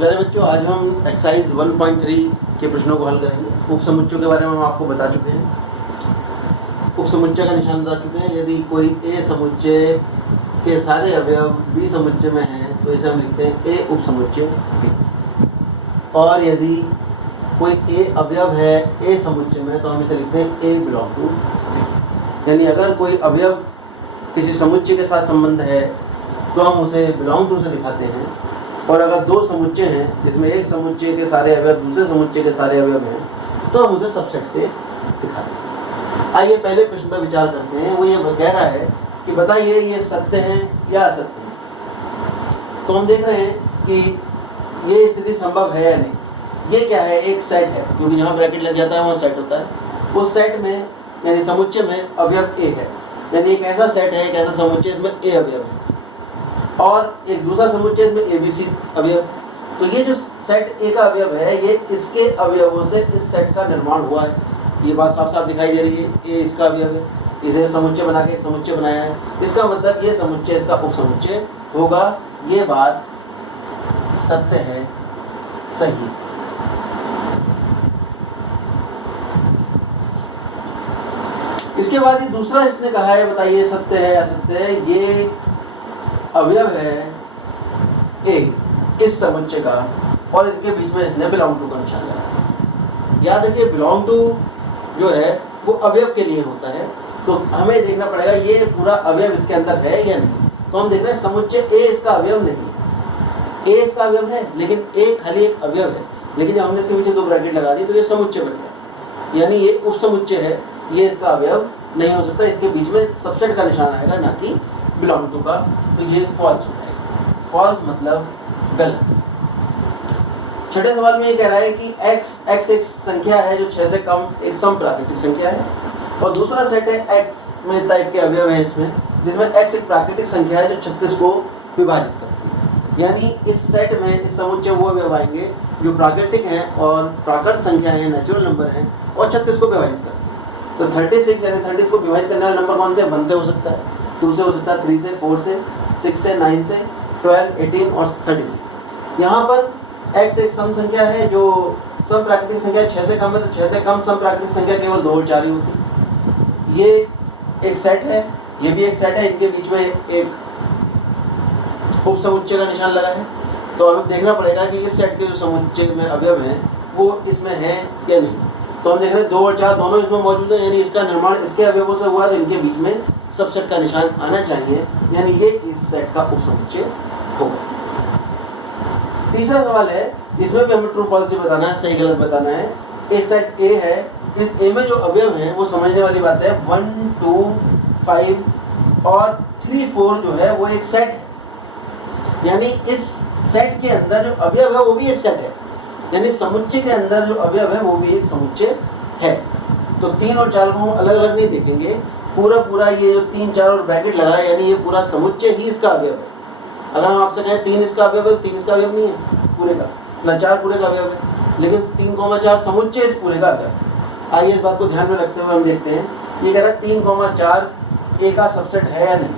प्यारे बच्चों, आज हम एक्सरसाइज 1.3 के प्रश्नों को हल करेंगे। उप समुच्चयों के बारे में हम आपको बता चुके हैं, उप समुच्चय का निशान बता चुके हैं। यदि कोई ए समुच्चय के सारे अवयव बी समुच्चय में हैं तो इसे हम लिखते हैं ए उप समुच्चय बी। और यदि कोई ए अवयव है ए समुच्चय में तो हम इसे लिखते हैं ए बिलोंग टू बी। यानी अगर कोई अवयव किसी समुच्चय के साथ संबंध है तो हम उसे बिलोंग टू से दिखाते हैं। और अगर दो समुच्चय हैं जिसमें एक समुच्चय के सारे अवयव दूसरे समुच्चय के सारे अवयव हैं तो हम उसे सबसेट से दिखाते हैं। आइए पहले प्रश्न पर विचार करते हैं। वो ये कह रहा है कि बताइए ये सत्य है या असत्य है। तो हम देख रहे हैं कि ये स्थिति संभव है या नहीं। ये क्या है, एक सेट है, क्योंकि जहाँ ब्रैकेट लग जाता है वहाँ सेट होता है। उस सेट में यानी समुच्चय में अवयव ए है, यानी एक ऐसा सेट है, एक ऐसा समुच्चय इसमें ए अवयव है और एक दूसरा समुच्चय इसमें ए बी सी अवयव। तो ये जो सेट ए का अवयव है ये इसके अवयवों से इस सेट का निर्माण हुआ है। ये बात साफ साफ दिखाई दे रही है। ए इसका अवयव है, इसे समुच्चय बना के एक समुच्चय बनाया है। इसका मतलब ये समुच्चय इसका उप समुच्चय होगा। ये बात सत्य है, सही। इसके बाद ये दूसरा इसने कहा है, बताइए सत्य है या असत्य है। ये अवयव है ए इस समुच्चय का और इसके बीच में इसने बिलोंग टू का निशान लगाया। याद रखिए बिलोंग टू जो है वो अवयव के लिए होता है, तो हमें देखना पड़ेगा ये पूरा अवयव इसके अंदर है या नहीं। तो हम देख रहे हैं समुच्चय ए इसका अवयव नहीं, ए इसका अवयव है लेकिन ए खाली एक अवयव है। लेकिन जब हमने इसके पीछे दो ब्रैकेट लगा दी तो ये समुच्चय बन गया, यानी ये उप समुच्चय है, ये इसका अवयव नहीं हो सकता। इसके बीच में सबसेट का निशान आएगा, ना कि बिलोंग टू का। तो ये फॉल्स हो जाएगा। फॉल्स मतलब गलत। छठे सवाल में ये कह रहा है कि x एक संख्या है जो 6 से कम एक सम प्राकृतिक संख्या है और दूसरा सेट है x में टाइप के अवयव है इसमें, जिसमें x एक प्राकृतिक संख्या है जो 36 को विभाजित करती है। यानी इस सेट में इस समुच्चय वो अवयव आएंगे जो प्राकृतिक हैं और प्राकृत संख्या है, नेचुरल नंबर है और 36 को विभाजित करते हैं। तो 36 यानी 30 को विभाजित करने वाला नंबर कौन से? 1 से हो सकता है, 2 से हो सकता है, 3 से, 4 से, 6 से, 9 से, 12, 18 और 36। यहाँ पर x एक सम संख्या है जो सम प्राकृतिक संख्या 6 से कम है, तो 6 से कम सम प्राकृतिक संख्या केवल 2 और 4 ही होती है। ये एक सेट है, ये भी एक सेट है, इनके बीच में एक उप समुच्चय का निशान लगा है। तो हमें देखना पड़ेगा कि इस सेट के जो समुच्चय में अवयव हैं वो इसमें है या नहीं। तो हम देख रहे हैं 2 और 4 दोनों इसमें मौजूद है, यानी इसका निर्माण इसके अवयवों से हुआ, तो इनके बीच में सबसेट का निशान आना चाहिए, यानी ये इस सेट का उप समुच्चय होगा। तीसरा सवाल है, इसमें भी हमें ट्रू फॉल्स ही बताना है, सही गलत बताना है। एक सेट ए है, इस ए में जो अवयव हैं वो समझने वाली बात है। 1, 2, 5 और 3, 4 जो है वो एक सेट है, यानी इस सेट के अंदर जो अवयव है वो भी एक सेट है, यानी समुच्चय के अंदर जो अवयव है वो भी एक समुच्चय है। तो 3 और 4 को हम अलग अलग नहीं देखेंगे, पूरा ये जो 3, 4 और ब्रैकेट लगा है यानी ये पूरा समुच्चय ही इसका अवयव है। अगर हम आपसे कहें 3 इसका अवयव है, 3 इसका अवयव नहीं है पूरे का, ना 4 पूरे का अवयव है, लेकिन 3,4 समुच्चय इस पूरे का अवयव है। आइए इस बात को ध्यान में रखते हुए हम देखते हैं, ये कह रहा है 3,4 ए का सबसेट है या नहीं।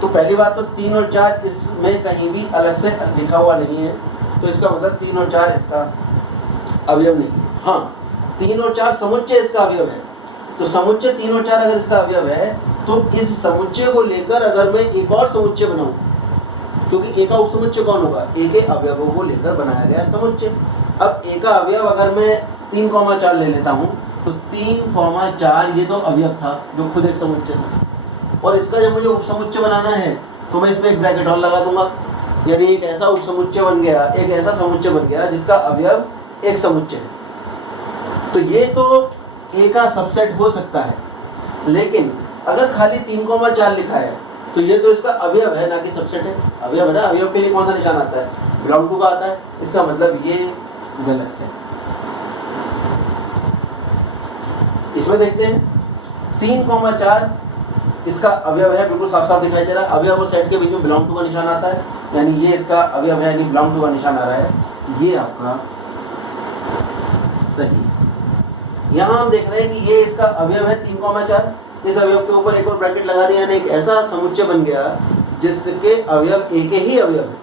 तो पहली बात तो 3 और 4 इसमें कहीं भी अलग से लिखा हुआ नहीं है, तो इसका मतलब 3 और 4 इसका अवयव नहीं। हाँ, 3 और 4 समुच्चय इसका अवयव है, तो समुच्चय 3 और 4 अगर इसका अवयव है तो इस समुच्चय को लेकर अगर मैं एक और समुच्चय बनाऊं, क्योंकि ए का उप समुच्चय कौन होगा? ए के अवयवों को लेकर बनाया गया समुच्चय। अब ए का अवयव अगर मैं 3,4 ले लेता हूं तो 3,4 ये तो अवयव था जो खुद एक समुच्चय था, और इसका जब मुझे उप समुच्चय बनाना है तो मैं इसमें एक ब्रैकेट और लगा दूंगा, यानी एक ऐसा उप समुच्चय बन गया, एक ऐसा समुच्चय बन गया जिसका अवयव एक समुच्चय है। तो ये तो ए का सबसेट हो सकता है, लेकिन अगर खाली 3,4 लिखा है तो ये तो इसका अवयव है, ना कि सबसेट है। अवयव है ना, अवयव के लिए कौन सा निशान आता है? बिलोंग टू का आता है। इसका मतलब ये गलत है। इसमें देखते हैं 3,4 इसका अवयव है, बिल्कुल साफ साफ दिखाई दे रहा है। अवयव और सेट के बीच में बिलोंग टू का निशान आता है, यानी ये इसका अवयव है, यानी बिलोंग टू का निशान आ रहा है। ये आपका सही। यहाँ हम देख रहे हैं कि ये इसका अवयव है 3,4, इस अवयव के ऊपर एक और ब्रैकेट लगा दिया, यानी एक ऐसा समुच्चय बन गया जिसके अवयव ए के ही अवयव है।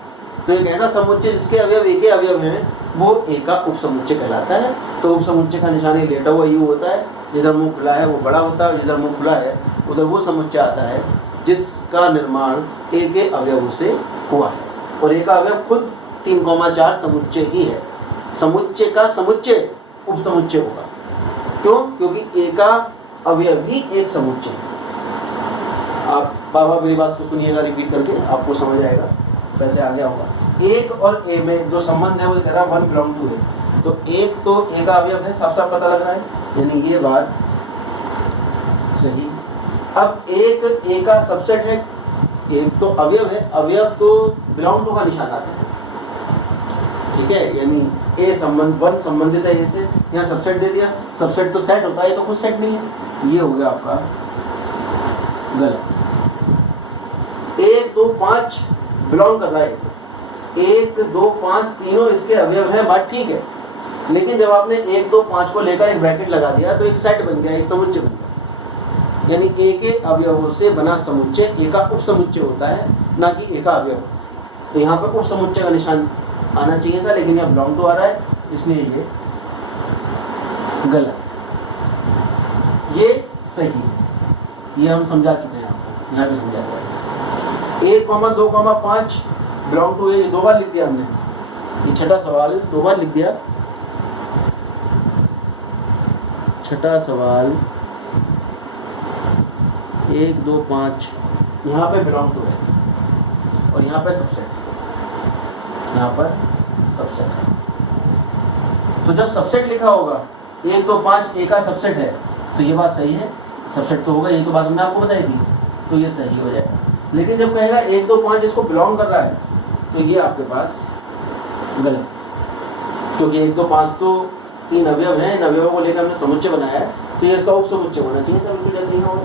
तो एक ऐसा समुच्चय जिसके अवयव एक ही अवयव हैं वो ए का उपसमुच्चय कहलाता है। तो उपसमुच्चय का निशान लेटा हुआ यू होता है, जिधर मुंह खुला है वो बड़ा होता है, जिधर मुंह खुला है उधर वो समुच्चय आता है जिसका निर्माण ए के अवयवों से हुआ है। और ए का अवयव खुद 3,4 समुच्चय ही है। समुच्चय का समुच्चय उपसमुच्चय होगा। क्यों? क्योंकि ए का अवयव ही एक समुच्चय है। आप बाबा मेरी बात को सुनिएगा रिपीट करके, आपको समझ आएगा, वैसे आ गया होगा। एक और ए में जो संबंध है वो कह रहा है 1 बिलोंग टू ए। तो एक तो ए का अवयव है, साफ साफ पता लग रहा है, यानी ये बात सही। अब एक ए का सबसेट है, एक तो अवयव है, अवयव तो बिलोंग टू का निशान आता है, ठीक है, यानी ए संबंध 1 संबंधित है ए से, यहाँ सबसेट दे दिया। सबसेट तो सेट होता है, तो कुछ सेट नहीं है, ये हो गया आपका गलत। 1 2 5 बिलोंग कर रहा है, 1 2 5 तीनों इसके अवयव हैं, बात ठीक है। लेकिन जब आपने 1 2 5 को लेकर एक ब्रैकेट लगा दिया तो एक सेट बन गया, एक समुच्चय बन गया। यानी ए के अवयवों से बना समुच्चय ए का उपसमुच्चय होता है, ना कि ए का अवयव होता है। तो यहाँ पर उपसमुच्चय का निशान आना चाहिए था, लेकिन यहाँ बिलोंग टू आ रहा है, इसलिए ये गलत। ये सही, ये हम समझा चुके हैं आपको, यहाँ भी समझा दिया। 1, 2, 5 बिलोंग टू ए, 2 बार लिख दिया हमने। ये छठा सवाल 2 बार लिख दिया। छठा सवाल 1 2 5 यहाँ पे बिलोंग टू है और यहाँ पे सबसेट, यहाँ पर सबसेट है। तो जब सबसेट लिखा होगा 1 2 5 ए का सबसेट है तो ये बात सही है, सबसेट तो होगा, ये तो बात हमने आपको बताई थी, तो ये सही हो जाएगा। लेकिन जब कहेगा 1 2 5 इसको बिलोंग कर रहा है तो ये आपके पास गलत, क्योंकि 1 2 5 तो 3 अवयव हैं, इन अवयवों को लेकर हमने समुच्चय बनाया है, तो ये इसका उपसमुच्चय होना चाहिए था, बिल्कुल ऐसे ही होगा।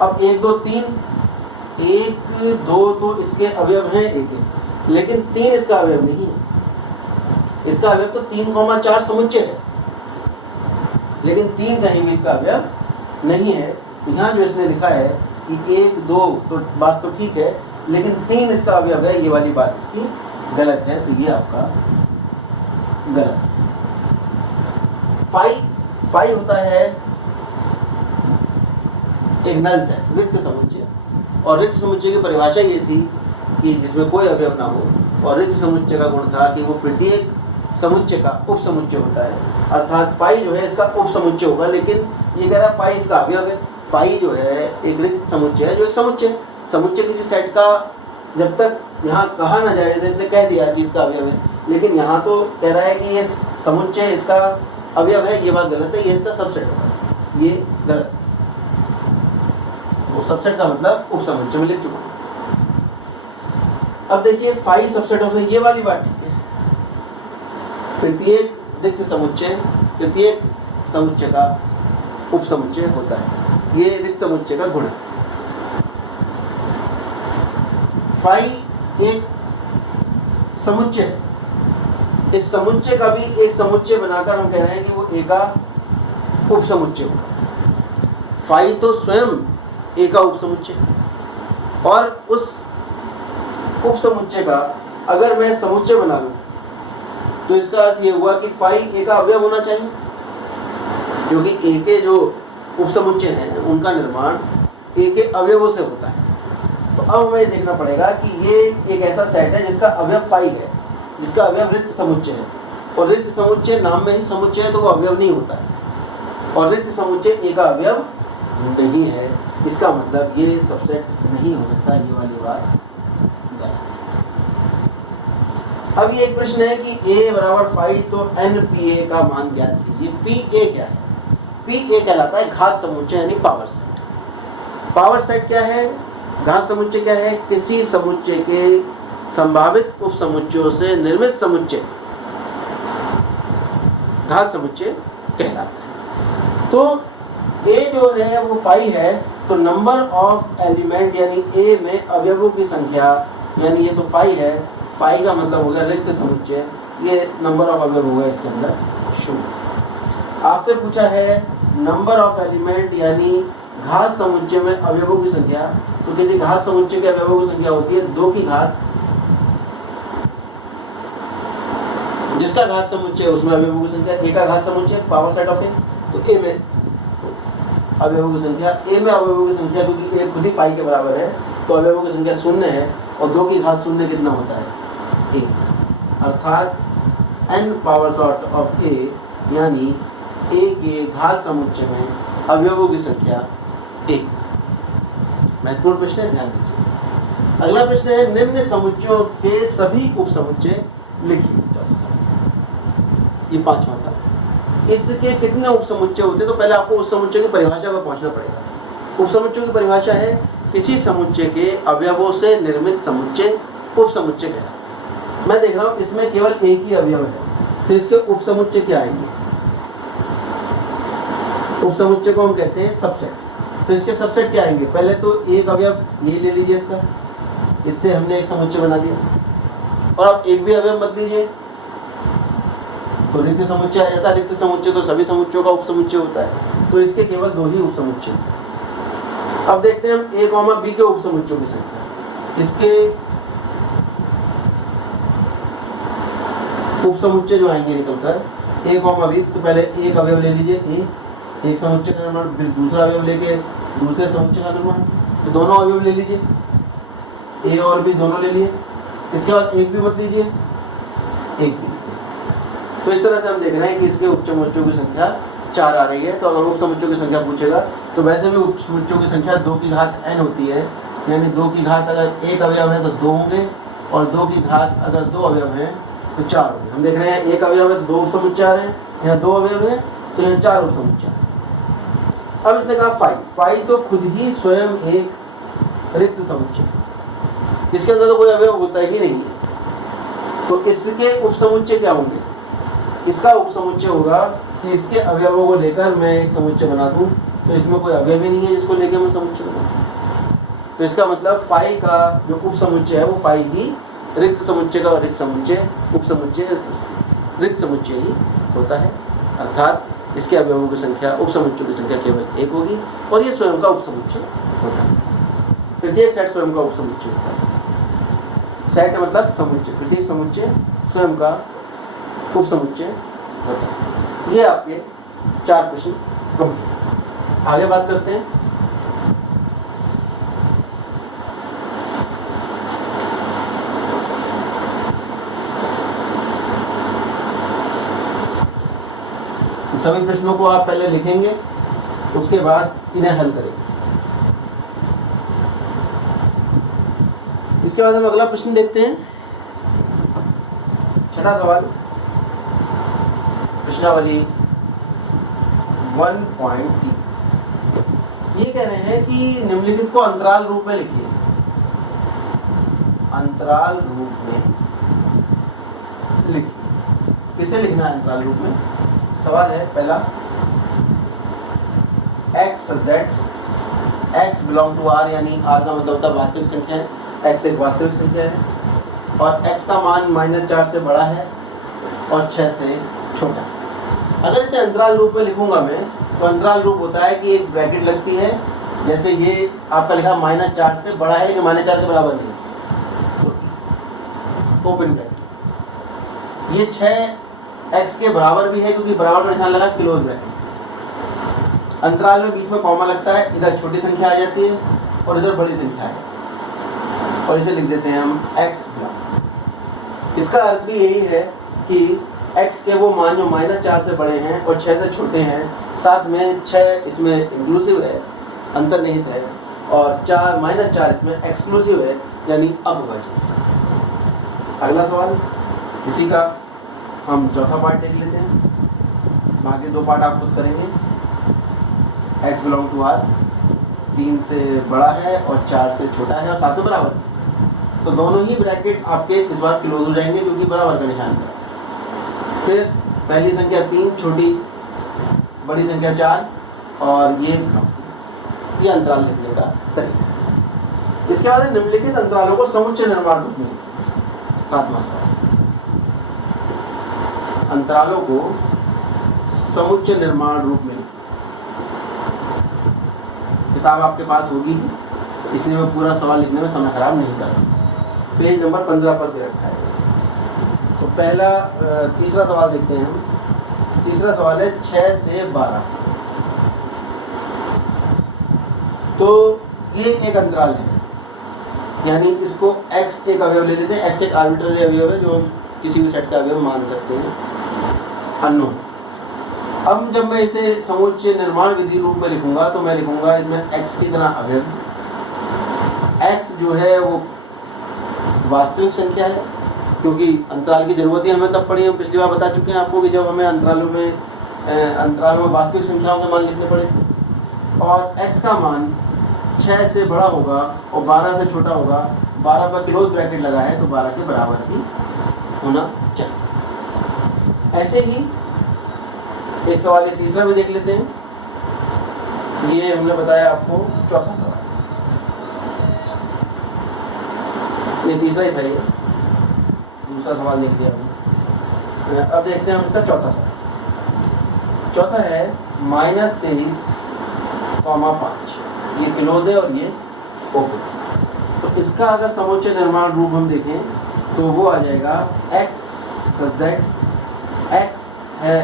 अब 1 2 3 1 2 तो इसके अवयव हैं एक, लेकिन 3 इसका अवयव नहीं है। इसका अवयव तो 3,4 समुच्चय है, लेकिन 3 कहीं भी इसका अवयव नहीं है। तो यहाँ जो इसने लिखा है कि 1 2 तो बात तो ठीक है, लेकिन 3 इसका अवयव है, ये वाली बात इसकी गलत है, तो ये आपका गलत है। फाई होता है एक नल सेट, रिक्त समुच्चय, और रिक्त समुच्चय की परिभाषा ये थी कि जिसमें कोई अवयव ना हो, और रिक्त समुच्चय का गुण था कि वो प्रत्येक समुच्चय का उपसमुच्चय होता है, अर्थात फाई जो है इसका उपसमुच्चय होगा। लेकिन ये कह रहा है फाई इसका अवयव है। फाई जो है एक रिक्त समुच्चय है, जो एक समुच्चय समुच्चय किसी सेट का जब तक यहाँ कहा ना जाए, जैसे इसने कह दिया कि इसका अवयव है, लेकिन यहाँ तो कह रहा है कि ये समुच्चय इसका अवयव है, ये बात गलत है, ये इसका सबसेट होगा, ये गलत। वो सबसेट का मतलब उपसमुच्चय में लिख चुका। अब देखिए फाई सबसेट ऑफ है, ये वाली बात ठीक है। प्रत्येक रिक्त समुच्चय प्रत्येक समुच्चय का उपसमुच्चय होता है, ये रिक्त समुच्चय का गुण है। फाई एक समुच्चय है, इस समुच्चय का भी एक समुच्चय बनाकर हम कह रहे हैं कि वो ए का उपसमुच्चय होगा। फाई तो स्वयं ए का उपसमुच्चय, और उस उपसमुच्चय का अगर मैं समुच्चय बना लूं तो इसका अर्थ ये हुआ कि फाई ए का अवयव होना चाहिए, क्योंकि ए के जो उपसमुच्चय हैं उनका निर्माण ए के अवयवों से होता है। तो अब हमें देखना पड़ेगा कि ये एक ऐसा सेट है जिसका अवयव फाई है, जिसका अवयव रिक्त समुच्चय है, और रिक्त समुच्चय नाम में ही समुच्चय है तो वो अवयव नहीं होता है, और रिक्त समुच्चय ए का अवयव नहीं है, इसका मतलब ये सबसेट नहीं हो सकता, ये वाली बात गलत। अब ये एक प्रश्न है कि a बराबर फाई, तो NPA का मान ज्ञात कीजिए। PA क्या है? PA कहलाता है घात समुच्चय यानी पावर सेट। पावर सेट क्या है? घात समुच्चय क्या है? किसी समुच्चय के संभावित उपसमुच्चयों से निर्मित समुच्चय घात समुच्चय कहलाता है। तो A जो है वो फाई है, तो नंबर ऑफ एलिमेंट यानी A में अवयवों की संख्या, यानी ये तो फाई है, फाई का मतलब हो गया रिक्त समुच्चय, ये नंबर ऑफ अवयव होगा इसके अंदर 0। आपसे पूछा है नंबर ऑफ एलिमेंट यानी घात समुच्चय में अवयवों की संख्या, तो किसी घात समुच्चय के अवयवों की संख्या होती है 2 की घात जिसका घात समुच्चय है उसमें अवयवों की संख्या ए का घात समुच्चय पावर सेट ऑफ ए, तो ए में अवयवों की संख्या, ए में अवयवों की संख्या क्योंकि ए खुद ही फाई के बराबर है तो अवयवों की संख्या 0 है और 2 की घात 0 कितना होता है ए, अर्थात n पावर सेट ऑफ ए यानी ए के घात समुच्चय में अवयवों की संख्या ए। महत्वपूर्ण प्रश्न है, ध्यान दीजिए। अगला प्रश्न है निम्न समुच्चयों के सभी उप समुच्चय लिखिए। ये 5वां था। इसके कितने उप समुच्चय होते हैं, तो पहले आपको उस समुच्चय की परिभाषा पर पहुंचना पड़ेगा। उप समुच्चय की परिभाषा है किसी समुच्चय के अवयवों से निर्मित समुच्चय उप समुच्चय कहलाता है। मैं देख रहा हूं इसमें केवल एक ही अवयव है तो इसके उप समुच्चय क्या आएंगे? उप समुच्चय को हम कहते हैं सबसेट। तो इसके सबसेट क्या आएंगे? पहले तो एक अवयव ये ले लीजिए, इसका इससे हमने एक समुच्चय बना दिया और अब एक भी अवयव मत लीजिए तो रिक्त समुच्चय आ जाता है। रिक्त समुच्चय तो सभी समुच्चयों का उप समुच्चय होता है, तो इसके केवल 2 ही उप समुच्चय। अब देखते हैं हम a, b के उप समुच्चयों की संख्या। इसके उप समुच्चय जो आएंगे निकलकर a, b, तो पहले एक अवयव ले लीजिए a, एक समुच्चय का निर्माण, फिर दूसरा अवयव लेके दूसरे समुच्चय का निर्माण, तो दोनों अवयव ले लीजिए a और b दोनों ले लिए। इसके बाद एक भी मत लीजिए, एक भी। तो इस तरह से हम देख रहे हैं कि इसके उप समुच्चयों की संख्या 4 आ रही है। तो अगर उप समुच्चयों की संख्या पूछेगा तो वैसे भी उप समुच्चयों की संख्या 2 की घात n होती है, यानी 2 की घात अगर एक अवयव है तो 2 होंगे और 2 की घात अगर 2 अवयव है तो 4 होंगे। हम देख रहे हैं एक अवयव है तो 2 उप समुच्चय आ रहे हैं, यहाँ 2 अवयव है तो यहाँ 4 उप समुच्चय। अब इसने कहा फाई तो खुद ही स्वयं एक रिक्त समुच्चय, इसके अंदर तो कोई अवयव होता ही नहीं, तो इसके उप समुच्चय क्या होंगे? इसका उप समुच्चय होगा कि इसके अवयवों को लेकर मैं एक समुच्चय बना दूं, तो इसमें कोई अवयव ही नहीं है जिसको लेकर मैं समुच्चय बनाऊं। तो इसका मतलब फाई का जो उप समुच्चय है वो फाई ही रिक्त समुच्चय का रिक्त समुच्चय उप समुच्चय रिक्त समुच्चय ही होता है, अर्थात इसके अवयवों की संख्या उप समुच्चयों की संख्या केवल 1 होगी और ये स्वयं का उप समुच्चय होता है। प्रत्येक सेट स्वयं का उप समुच्चय होता है। सेट मतलब समुच्चय, प्रत्येक समुच्चय स्वयं का उप समुच्चय होता है। ये आपके 4 प्रश्न कंप्लीट। आगे बात करते हैं सभी प्रश्नों को आप पहले लिखेंगे, उसके बाद इन्हें हल करेंगे। इसके बाद हम अगला प्रश्न देखते हैं। 6वां सवाल, प्रश्नावली 1.3। ये कह रहे हैं कि निम्नलिखित को अंतराल रूप में लिखिए। अंतराल रूप में लिखिए। किसे लिखना है अंतराल रूप में? सवाल है पहला, x such that x belong to r, यानी r का मतलब होता है वास्तविक संख्या है, x एक वास्तविक संख्या है और x का मान -4 से बड़ा है और 6 से छोटा है। अगर इसे अंतराल रूप में लिखूंगा मैं, तो अंतराल रूप होता है कि एक ब्रैकेट लगती है, जैसे ये आपका लिखा -4 से बड़ा है लेकिन -4 के बराबर नहीं, तो ओपन ब्रैकेट। ये 6x के बराबर भी है क्योंकि बराबर का निशान लगा क्लोज ब्रैकेट। अंतराल में बीच में कॉमा लगता है, इधर छोटी संख्या आ जाती है और इधर बड़ी संख्या है और इसे लिख देते हैं हम x ब्लॉक। इसका अर्थ भी यही है कि x के वो मान जो -4 से बड़े हैं और 6 से छोटे हैं, साथ में 6 इसमें इंक्लूसिव है, अंतर्निहित है, और -4 इसमें एक्सक्लूसिव है, यानी अपवाचित है। अगला सवाल इसी का हम चौथा पार्ट देख लेते हैं, बाकी 2 पार्ट आप खुद करेंगे। x बिलोंग टू r 3 से बड़ा है और 4 से छोटा है और 7 में बराबर, तो दोनों ही ब्रैकेट आपके इस बार क्लोज हो जाएंगे क्योंकि बराबर का निशान है। फिर पहली संख्या 3, छोटी बड़ी संख्या 4 और ये अंतराल लिखने का तरीका। इसके बाद निम्नलिखित अंतरालों को समुच्चय निर्माण रूप में, 7वां सवाल, अंतरालों को समुच्चय निर्माण रूप में। किताब आपके पास होगी इसलिए मैं पूरा सवाल लिखने में समय खराब नहीं कर रहा। पेज नंबर 15 पर दे रखा है। तो पहला तीसरा सवाल देखते हैं हम। तीसरा सवाल है 6 से 12। तो ये एक अंतराल है, यानी इसको x एक अवयव ले लेते हैं। x एक आर्बिट्ररी अवयव है जो हम किसी भी सेट का अवयव मान सकते हैं, अननोन। अब जब मैं इसे समुच्चय निर्माण विधि रूप में लिखूंगा तो मैं लिखूंगा इसमें x कितना अवयव। x जो है वो वास्तविक संख्या है, क्योंकि अंतराल की जरूरत ही हमें तब पड़ी, हम पिछली बार बता चुके हैं आपको कि जब हमें अंतरालों में वास्तविक संख्याओं के मान लिखने पड़े थे। और x का मान 6 से बड़ा होगा और 12 से छोटा होगा। 12 पर क्लोज ब्रैकेट लगा है तो 12 के बराबर भी होना चाहिए। ऐसे ही एक सवाल ये तीसरा भी देख लेते हैं। ये हमने बताया आपको चौथा सवाल, ये तीसरा ही था, ये दूसरा सवाल देख लिया हमने। अब देखते हैं हम इसका चौथा सवाल। चौथा है -23,5। ये क्लोज है और ये ओपन। तो इसका अगर समुच्चय निर्माण रूप हम देखें तो वो आ जाएगा x such that x है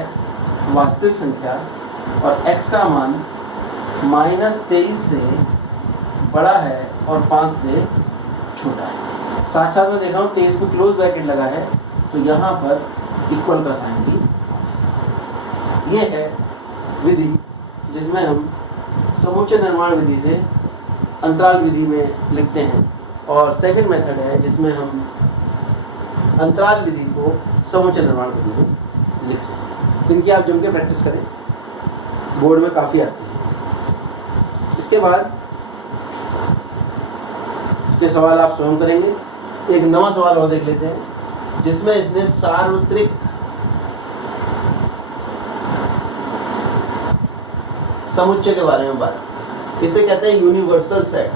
वास्तविक संख्या और x का मान -23 से बड़ा है और 5 से छोटा है। साथ साथ में देख रहा हूँ 23 पे क्लोज ब्रैकेट लगा है तो यहाँ पर इक्वल का साइन भी। ये है विधि जिसमें हम समुच्चय निर्माण विधि से अंतराल विधि में लिखते हैं, और सेकंड मेथड है जिसमें हम अंतराल विधि को समुच्चय निर्माण विधि में लिखते हैं। इनकी आप जम के प्रैक्टिस करें, बोर्ड में काफ़ी आती है। इसके बाद के सवाल आप स्वयं करेंगे। एक नवा सवाल और देख लेते हैं जिसमें इसने सार्वत्रिक समुच्चय के बारे में बात। इसे कहते हैं यूनिवर्सल सेट।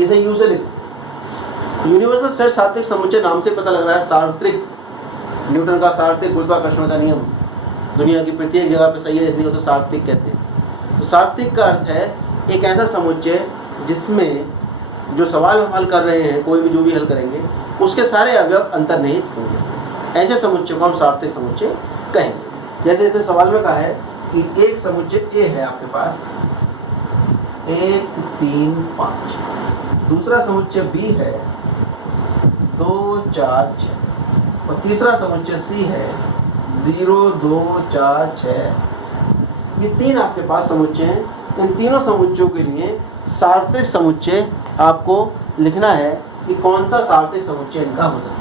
इसे यू से लिख, यूनिवर्सल सेट सार्वत्रिक समुच्चय नाम से पता लग रहा है। सार्वत्रिक, न्यूटन का सार्वत्रिक गुरुत्वाकर्षण का नियम दुनिया की प्रत्येक जगह पे सही है, इसलिए उसे सार्वत्रिक कहते हैं। तो सार्वत्रिक का अर्थ है एक ऐसा समुच्चय जिसमें जो सवाल हम हल कर रहे हैं, कोई भी जो भी हल करेंगे, उसके सारे अवयव अंतर्निहित होंगे। ऐसे समुच्चय को हम सार्वत्रिक समुच्चय कहेंगे। जैसे इसने सवाल में कहा है कि एक समुच्चय ए है आपके पास 1, 3, 5। दूसरा समुच्चय बी है 2, 4, 6 और तीसरा समुच्चय सी है 0, 2, 4, 6। ये तीन आपके पास समुच्चय हैं। इन तीनों समुच्चयों के लिए सार्वत्रिक समुच्चय आपको लिखना है कि कौन सा सार्वत्रिक समुच्चय इनका हो सकता है।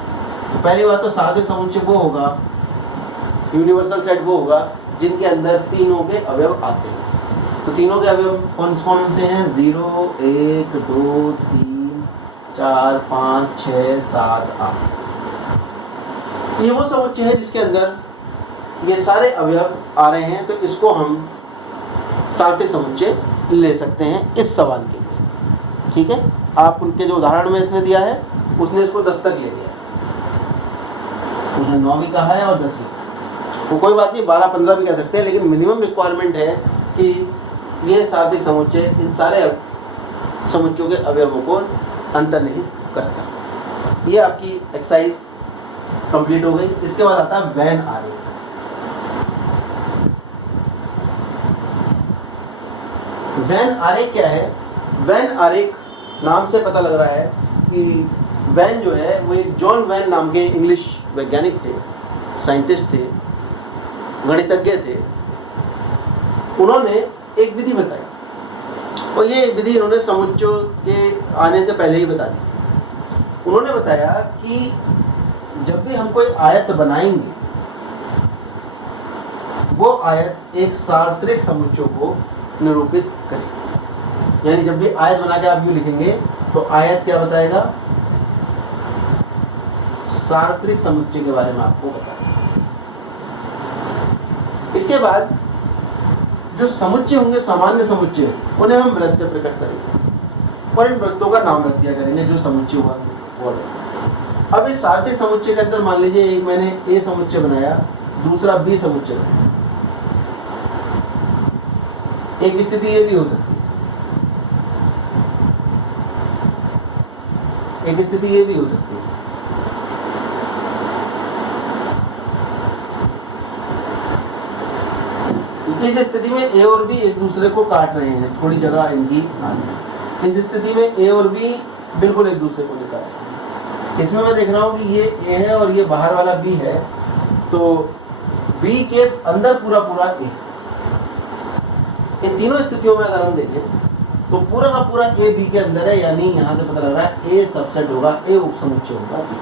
तो पहली बात तो सार्वत्रिक समुच्चय वो होगा, यूनिवर्सल सेट वो होगा जिनके अंदर तीनों के अवयव आते हैं। तो तीनों के अवयव कौन कौन से हैं? 0, 1, 2, 3, 4, 5, 6, 7, 8। ये वो समुच्चय है जिसके अंदर ये सारे अवयव आ रहे हैं, तो इसको हम सार्वत्रिक समुच्चय ले सकते हैं इस सवाल के लिए। ठीक है, आप उनके जो उदाहरण में इसने दिया है उसने इसको 10 तक ले लिया, उसने 9 भी कहा है और 10 भी। वो कोई बात नहीं, 12, 15 भी कह सकते हैं, लेकिन मिनिमम रिक्वायरमेंट है कि ये सार्वत्रिक समुच्चय इन सारे समुच्चयों के अवयवों को अंतर्निहित करता है। ये आपकी एक्सरसाइज कंप्लीट हो गई। इसके बाद आता है वेन आरेख। वेन आरेख क्या है? वेन आरेख नाम से पता लग रहा है कि वेन जो है वो एक जॉन वेन नाम के इंग्लिश वैज्ञानिक थे, साइंटिस्ट थे, गणितज्ञ थे। उन्होंने एक विधि बताई और ये विधि इन्होंने समुच्चयों के आने से पहले ही बता दी। उन्होंने बताया कि जब भी हम कोई आयत बनाएंगे वो आयत एक सार्वत्रिक समुच्चय को निरूपित करेगी। यानी जब भी आयत बना के आप यूँ लिखेंगे तो आयत क्या बताएगा? सार्वत्रिक समुच्चय के बारे में आपको बताएगा। इसके बाद जो समुच्चय होंगे, सामान्य समुच्चय, उन्हें हम वृत्त से प्रकट करेंगे और इन वृत्तों का नाम रख दिया करेंगे जो समुच्चय हुआ वो। अब इस सार्वत्रिक समुच्चय के अंदर मान लीजिए एक मैंने ए समुच्चय बनाया, दूसरा बी समुच्चय बनाया। एक स्थिति ये भी हो सकती है, एक स्थिति ये भी हो सकती है इस स्थिति में ए और बी एक दूसरे को काट रहे हैं, थोड़ी जगह इनकी आनी। इस स्थिति में ए और बी बिल्कुल एक दूसरे को नहीं काट रहे। इसमें मैं देख रहा हूँ कि ये ए है और ये बाहर वाला बी है, तो बी के अंदर पूरा पूरा ए। इन तीनों स्थितियों में अगर हम देखें तो पूरा का पूरा ए बी के अंदर है, यानी यहाँ से पता लग रहा है ए सबसेट होगा, ए उपसमुच्चय होगा बी।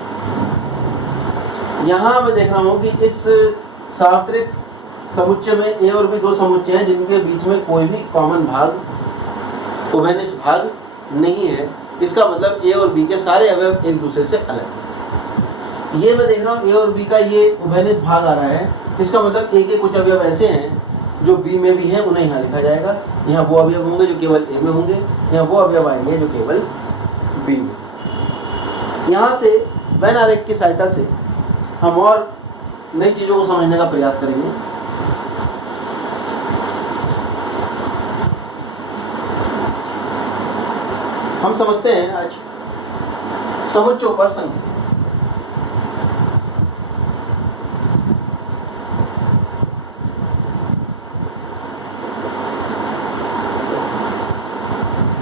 यहाँ मैं देख रहा हूँ कि इस सार्वत्रिक समुच्चय में ए और बी दो समुच्चय हैं जिनके बीच में कोई भी कॉमन भाग, उभयनिष्ठ भाग नहीं है। इसका मतलब ए और बी के सारे अवयव एक दूसरे से अलग हैं। ये मैं देख रहा हूँ ए और बी का ये उभयनिष्ठ भाग आ रहा है, इसका मतलब ए के कुछ अवयव ऐसे हैं जो बी में भी हैं, उन्हें यहाँ लिखा जाएगा। यहाँ वो अवयव होंगे जो केवल ए में होंगे, यहाँ वो अवयव आएंगे जो केवल बी में। यहाँ से वेन आरेख की सहायता से हम और नई चीज़ों को समझने का प्रयास करेंगे। हम समझते हैं आज समुच्चयों पर संख्या।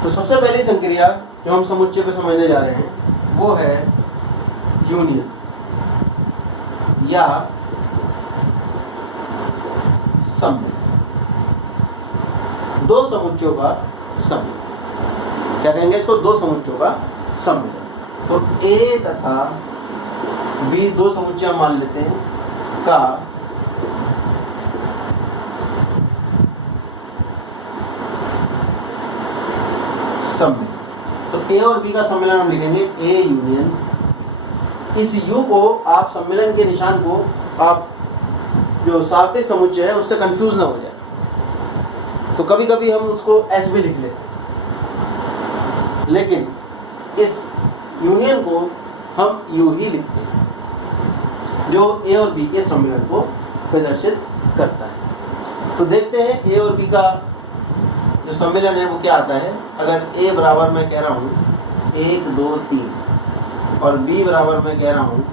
तो सबसे पहली संक्रिया जो हम समुच्चय पे समझने जा रहे हैं वो है यूनियन या सम्मिलन। दो समुच्चयों का सम्मिलन, क्या कहेंगे इसको? दो समुच्चयों का सम्मिलन। तो ए तथा बी दो समुच्चय मान लेते हैं का सम्मिलन। तो ए और बी का सम्मिलन हम लिखेंगे ए यूनियन। इस यू को आप सम्मिलन के निशान को आप जो सार्वत्रिक समुच्चय है उससे कंफ्यूज ना हो जाए, तो कभी कभी हम उसको एस भी लिख लेते हैं, लेकिन इस यूनियन को हम यू ही लिखते हैं जो ए और बी के सम्मिलन को प्रदर्शित करता है। तो देखते हैं ए और बी का जो सम्मिलन है वो क्या आता है। अगर ए बराबर मैं कह रहा हूँ 1 2 3 और बी बराबर मैं कह रहा हूँ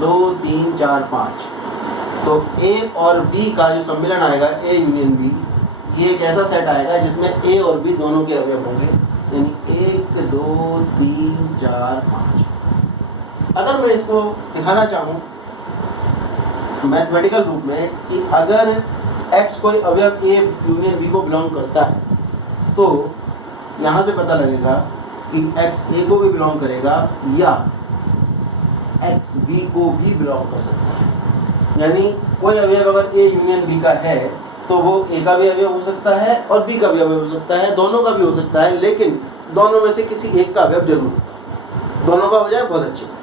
2 3 4 5, तो ए और बी का जो सम्मिलन आएगा ए यूनियन बी, ये एक ऐसा सेट आएगा जिसमें ए और बी दोनों के अवयव होंगे, यानी 1 2 3 4 5। अगर मैं इसको दिखाना चाहूँ मैथमेटिकल रूप में कि अगर x कोई अवयव ए यूनियन बी को बिलोंग करता है, तो यहाँ से पता लगेगा कि x ए को भी बिलोंग करेगा या x बी को भी बिलोंग कर सकता है। यानी कोई अवयव अगर ए यूनियन बी का है तो वो ए का भी अवयव हो सकता है और बी का भी अवयव हो सकता है, दोनों का भी हो सकता है, लेकिन दोनों में से किसी एक का अवयव जरूर होगा। दोनों का हो जाए बहुत अच्छी बात।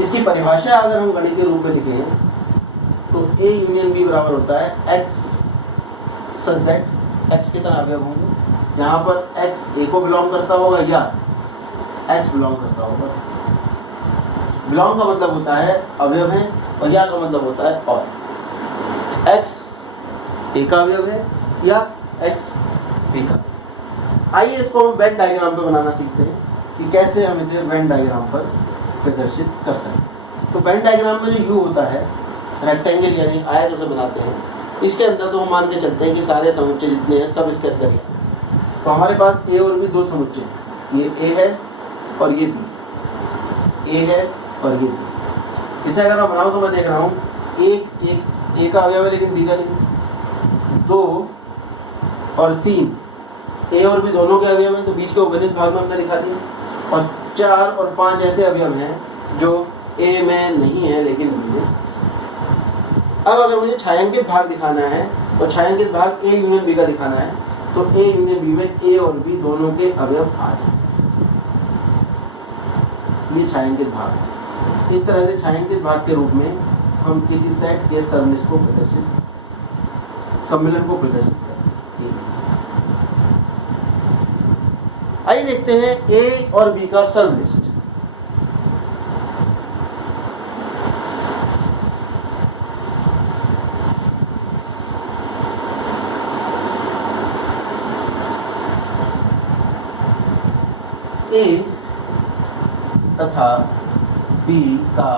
इसकी परिभाषा अगर हम गणितीय रूप में लिखें तो ए यूनियन बी बराबर होता है x सच दैट x के तरह अवयव होंगे, जहाँ पर x ए को बिलोंग करता होगा या x बिलोंग करता होगा। बिलोंग का मतलब होता है अवयव है और या का मतलब होता है और। x ए का अवयव है या x बी का। आइए इसको हम वेन डायग्राम पे बनाना सीखते हैं कि कैसे हम इसे वेन डायग्राम पर प्रदर्शित कर सकते हैं। तो वेन डायग्राम में जो यू होता है रेक्टेंगल यानी आयत उसे बनाते हैं, इसके अंदर तो हम मान के चलते हैं कि सारे समुच्चय जितने हैं सब इसके अंदर ही। तो हमारे पास ए और बी दो समुच्चय हैं, ये ए है और ये बी, ए है और ये बी। इसे अगर मैं बनाऊँ तो मैं देख रहा हूँ एक ए का अवयव है लेकिन बी का नहीं, 2 और 3 ए और बी दोनों के अवयव हैं, तो बीच के उभयनिष्ठ भाग में हमने दिखा दिया। और 4 और 5 ऐसे अवयव हैं जो ए में नहीं है लेकिन बी में। अब अगर मुझे छायांकित भाग दिखाना है तो छायांकित भाग ए यूनियन बी का दिखाना है, तो ए यूनियन बी में ए और बी दोनों के अवयव आ जाए, ये छायांकित भाग है। इस तरह से छायांकित भाग के रूप में हम किसी सेट के सरनिष्ठ को प्रदर्शित, सम्मिलन को प्रदर्शित करते हैं। आइए देखते हैं ए और बी का सरनिष्ठ। ए तथा बी का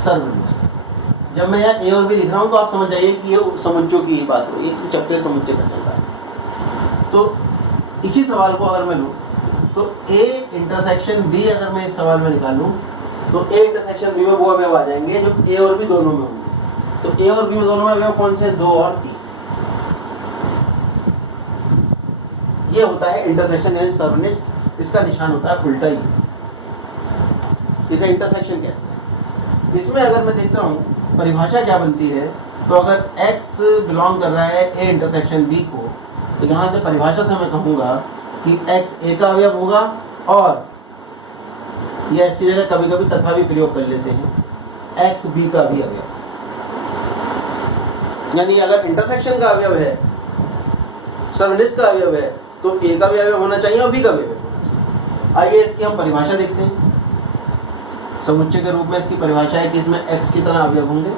सर्वनिष्ठ जब मैं यहाँ ए और बी लिख रहा हूँ तो आप समझ जाइए कि ये समुच्चों की ही बात हो रही है, चपटे समुच्चय का चल रहा है। तो इसी सवाल को अगर मैं लूँ तो ए इंटरसेक्शन बी अगर मैं इस सवाल में निकालूँ तो ए इंटरसेक्शन बी में वो अवयव आ जाएंगे जो ए और बी दोनों में होंगे। तो ए और बी में दोनों में अवयव कौन से? 2 और 3। ये होता है इंटरसेक्शन यानी सर्वनिष्ठ। इसका निशान होता है उल्टा ही, इसे इंटरसेक्शन कहते हैं। इसमें अगर मैं देखता हूँ परिभाषा क्या बनती है, तो अगर x बिलोंग कर रहा है a इंटरसेक्शन b को, तो यहाँ से परिभाषा से मैं कहूँगा कि x a का अवयव होगा, और ये x की जगह कभी कभी तथा भी प्रयोग कर लेते हैं, x b का भी अवयव। यानी अगर इंटरसेक्शन का अवयव है, सर्वनिष्ठ का अवयव है, तो a का भी अवयव होना चाहिए और b का भी अवयव होना चाहिए। आइए इसकी हम परिभाषा देखते हैं। समुच्चय के रूप में इसकी परिभाषा है कि इसमें x की तरह अवयव होंगे,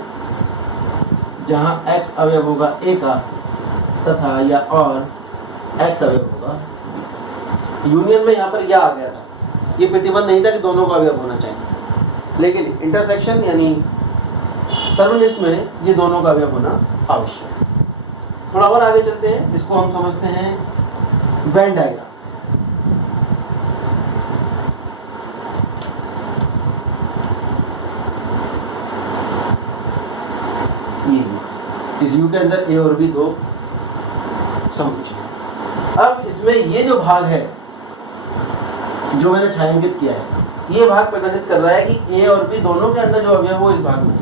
जहां x अवयव होगा a का तथा या और x अवयव होगा b। यूनियन में यहाँ पर यह आ गया था, ये प्रतिबंध नहीं था कि दोनों का अवयव होना चाहिए, लेकिन इंटरसेक्शन यानी सर्वनिष्ठ में ये दोनों का अवयव होना आवश्यक है। थोड़ा और आगे चलते हैं, इसको हम समझते हैं वेन डायग्राम। इस U के अंदर A और B 2 समुच्चय हैं। अब इसमें ये जो भाग है जो मैंने छायांकित किया है, ये भाग प्रदर्शित कर रहा है कि A और B दोनों के अंदर जो अवयव वो इस भाग में है।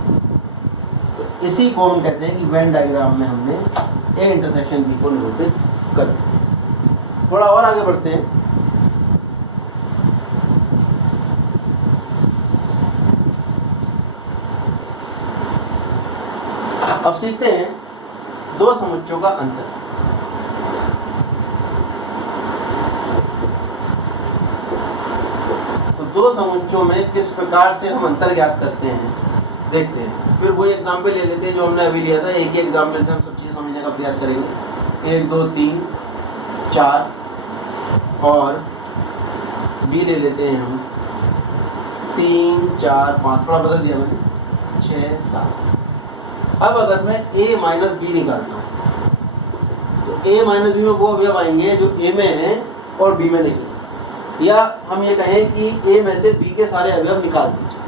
तो इसी को हम कहते हैं कि वेन डायग्राम में हमने A इंटरसेक्शन B को निरूपित कर दिया। थोड़ा और आगे बढ़ते हैं। अब सीखते हैं 2 समुच्चयों का अंतर। तो 2 समुच्चयों में किस प्रकार से हम अंतर ज्ञात करते हैं देखते हैं। फिर वही एग्जाम्पल ले लेते हैं जो हमने अभी लिया था। एक ही एग्जाम्पल से हम सब चीज़ समझने का प्रयास करेंगे। 1 2 3 4 और बी ले लेते हैं हम 3 4 5, थोड़ा बदल दिया मैंने, 6 7। अब अगर मैं a माइनस बी निकालता हूँ तो a माइनस बी में वो अवयव आएंगे जो a में है और b में नहीं। या हम ये कहें कि a में से b के सारे अवयव निकाल दीजिए।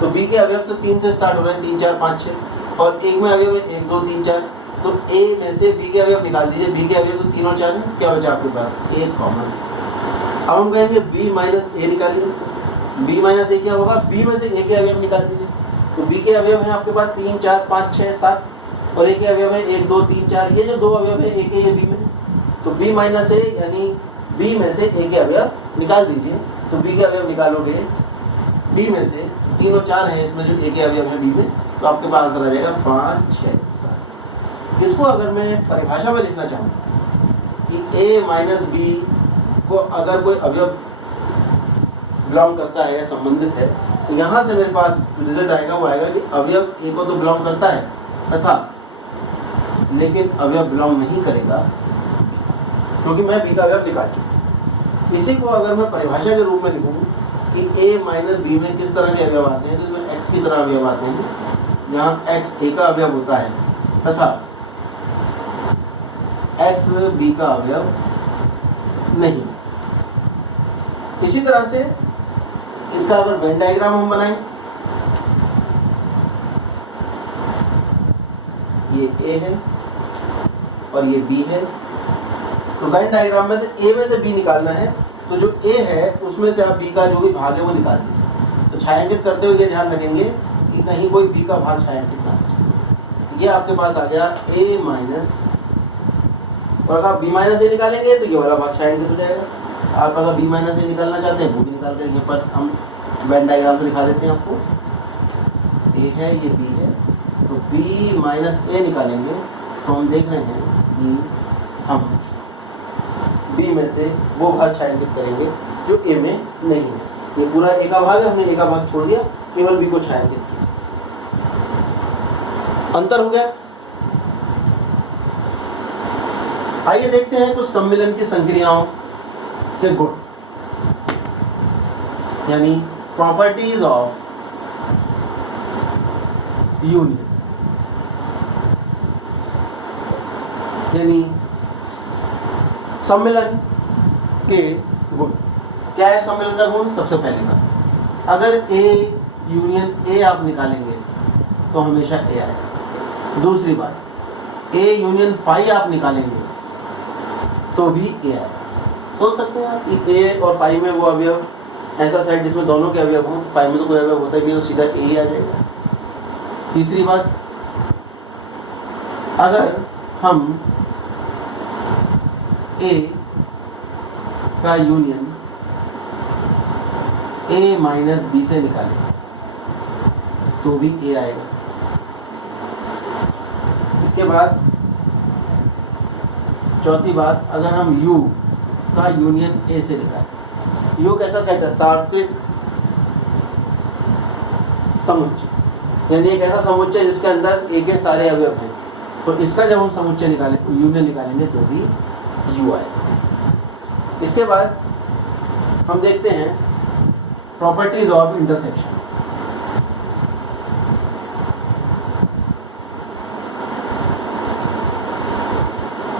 तो b के अवयव तो 3 से स्टार्ट हो रहे हैं, 3 4 5 6, और एक में अवयव है 1 2 3 4। तो a में से b के अवयव निकाल दीजिए। b के अवयव तो 3 और 4 हैं, क्या बचा आपके पास? 1 कॉमन। अब हम कहेंगे b माइनस a निकालिए। b माइनस a क्या होगा? b में से a के अवयव निकाल दीजिए। तो b के अवयव हैं आपके पास 3 4 5 6 7, और a के अवयव है 1 2 3 4। ये जो 2 अवयव है a के, ये b में। तो b माइनस a यानी b में से a के अवयव निकाल दीजिए। तो b के अवयव निकालोगे b में से 3 और 4 है इसमें जो a के अवयव है b में, तो आपके पास आंसर आ जाएगा 5 6 7। इसको अगर मैं परिभाषा में लिखना चाहूँ कि a माइनस b को अगर कोई अवयव बिलोंग करता है या संबंधित है, तो यहाँ से मेरे पास जो रिजल्ट आएगा वो आएगा कि अवयव a को तो बिलोंग करता है तथा लेकिन अवयव बिलोंग नहीं करेगा क्योंकि मैं b का अवयव निकाल चुका। इसी को अगर मैं परिभाषा के रूप में लिखूँ कि a माइनस b में किस तरह के अवयव आते हैं, तो इसमें x की तरह अवयव आते हैं, जहाँ x a का अवयव होता है तथा x b का अवयव नहीं। इसी तरह से इसका अगर वेन डायग्राम हम बनाएं, ये A है और ये B है। तो वेन डायग्राम में से A में से B निकालना है, तो जो A है उसमें से आप B का जो भी भाग है वो निकाल दीजिए। तो छायांकित करते हुए ये ध्यान रखेंगे कि कहीं कोई B का भाग छायांकित ना हो। ये आपके पास आ गया A माइनस, और अगर आप B माइनस A निकालेंगे तो ये वाला भाग छायांकित हो जाएगा। आप अगर b माइनस ए निकालना चाहते हैं वो भी निकाल कर, यहाँ पर हम वेन डायग्राम से दिखा देते हैं आपको। a है, ये b है, तो b माइनस ए निकालेंगे तो हम देख रहे हैं कि हम b में से वो भाग छायांकित करेंगे जो a में नहीं है। ये पूरा a का भाग है, हमने a का भाग छोड़ दिया, केवल b को छायांकित किया। अंतर हो गया। आइए देखते हैं कुछ सम्मिलन की संक्रियाओं के गुण, यानी प्रॉपर्टीज ऑफ यूनियन। यानी सम्मिलन के गुण। क्या है सम्मिलन का गुण? सबसे पहली बात, अगर ए यूनियन ए आप निकालेंगे तो हमेशा ए आएगा। दूसरी बात, ए यूनियन फाई आप निकालेंगे तो भी ए आएगा। सोच सकते हैं आप कि ए और फाई में वो अवयव, ऐसा सेट जिसमें दोनों के अवयव हों, फाई में तो कोई अवयव होता ही नहीं, तो सीधा ए ही आ जाएगा। तीसरी बात, अगर हम ए का यूनियन ए माइनस बी से निकालें तो भी ए आएगा। इसके बाद चौथी बात, अगर हम U का यूनियन A से निकालें, U कैसा सेट है? सार्वत्रिक समुच्चय, यानी एक ऐसा समुच्चय जिसके अंदर A के सारे अवयव हैं। तो इसका जब हम समुच्चय निकालें, यूनियन निकालेंगे तो भी U आएगा। इसके बाद हम देखते हैं प्रॉपर्टीज ऑफ इंटरसेक्शन।